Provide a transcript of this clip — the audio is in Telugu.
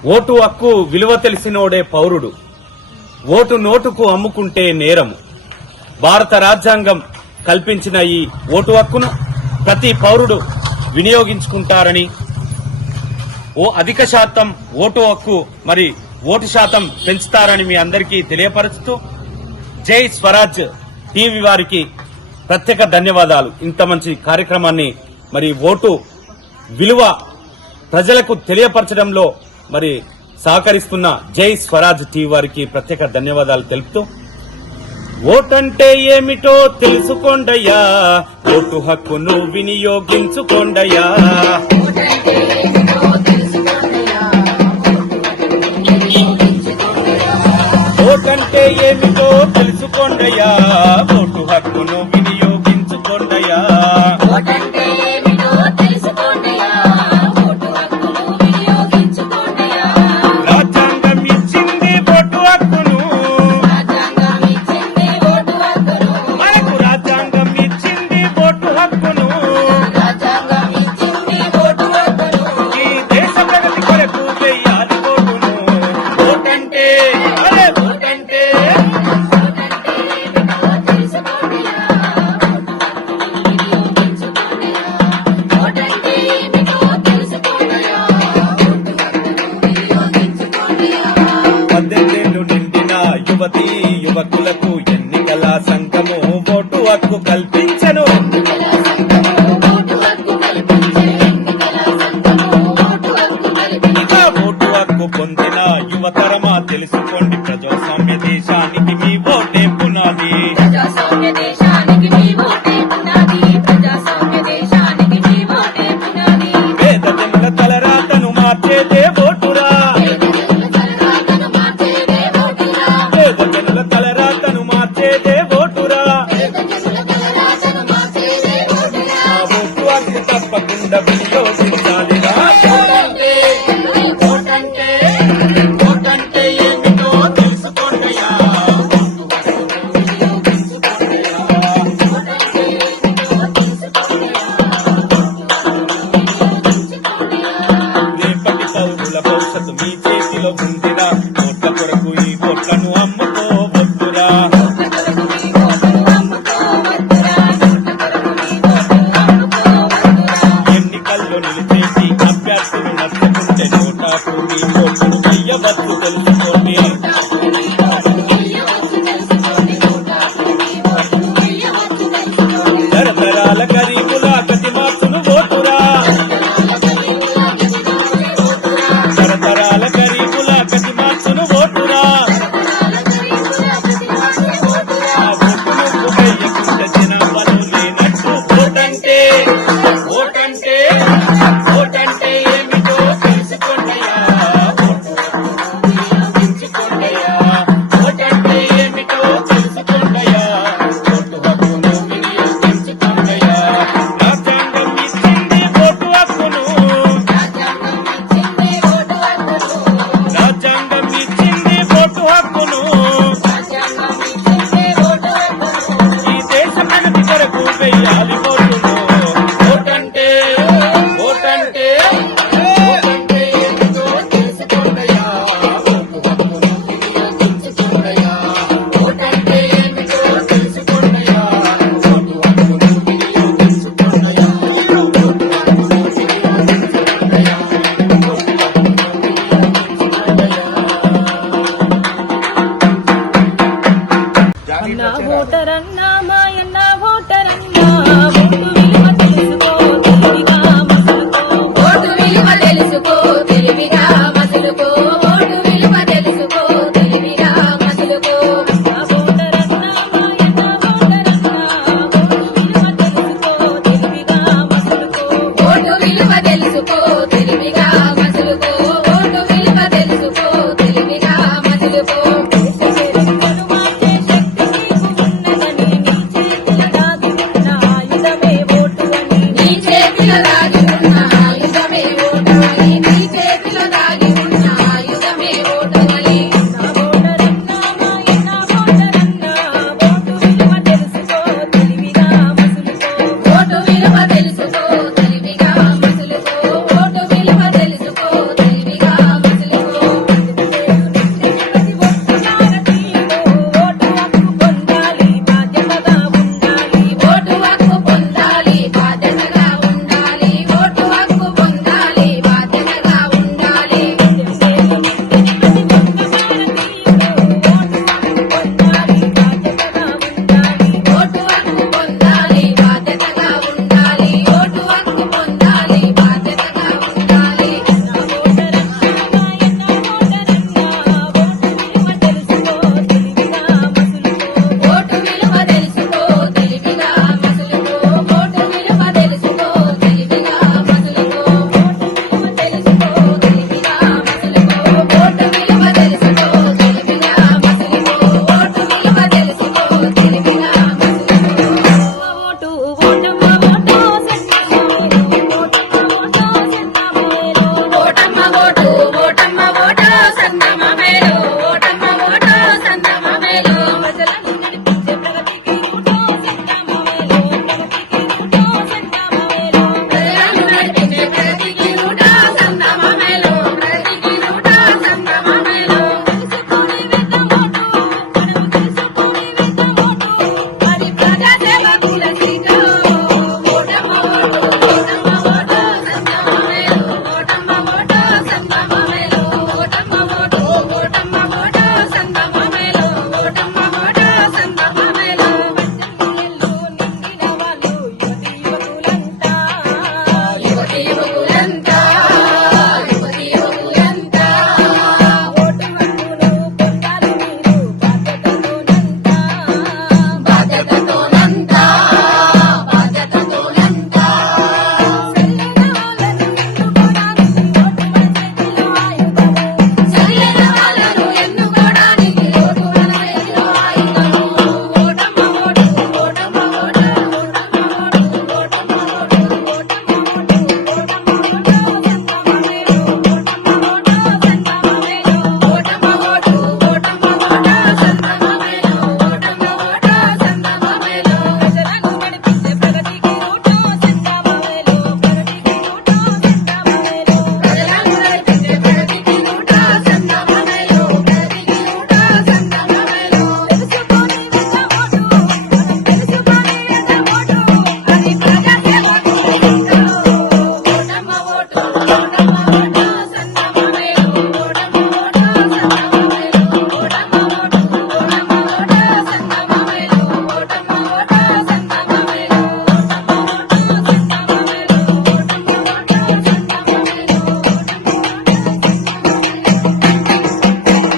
ఓటు హక్కు విలువ తెలిసినోడే పౌరుడు. ఓటు నోటుకు అమ్ముకుంటే నేరము. భారత రాజ్యాంగం కల్పించిన ఈ ఓటు హక్కును ప్రతి పౌరుడు వినియోగించుకుంటారని, అధిక శాతం ఓటు హక్కు ఓటు శాతం పెంచుతారని మీ అందరికీ తెలియపరుస్తూ జై స్వరాజ్ టీవీ వారికి ప్రత్యేక ధన్యవాదాలు. ఇంత మంచి కార్యక్రమాన్ని ఓటు విలువ ప్రజలకు తెలియపరచడంలో సహకరిస్తున్న జై స్వరాజ్ టీవీ వారికి ప్రత్యేక ధన్యవాదాలు తెలుపుతూ, ఓటంటే ఏమిటో తెలుసుకోండయ్యా, ఓటు హక్కును వినియోగించుకోండయ్యా. ఓటంటే ఏమిటో తెలుసుకోండయ్యా, ఓటు హక్కును వినియోగించుకోండయ్యా. యువతీ యువకులకు ఎన్నికల సంఘము ఓటు హక్కు కల్పించను. ఇలా ఓటు హక్కు పొందిన యువతరమా తెలుసుకోండి, ప్రజాస్వామ్య దేశానికి మీ ఓటే పునాది. పేద జనుల తలరాతను మార్చేదే ఓటురా, తలరాతను మార్చేదే ఓటురా. ఓటు హక్కు తప్పకుండా వినియోగించాలిరా. ఓటంటే ఏమిటో తెలుసుకోండయ్యా, రేపటి పౌరుల భవిష్యత్తు మీ చేతిలో ఉందిరా. ఓట్ల కొరకు ఈ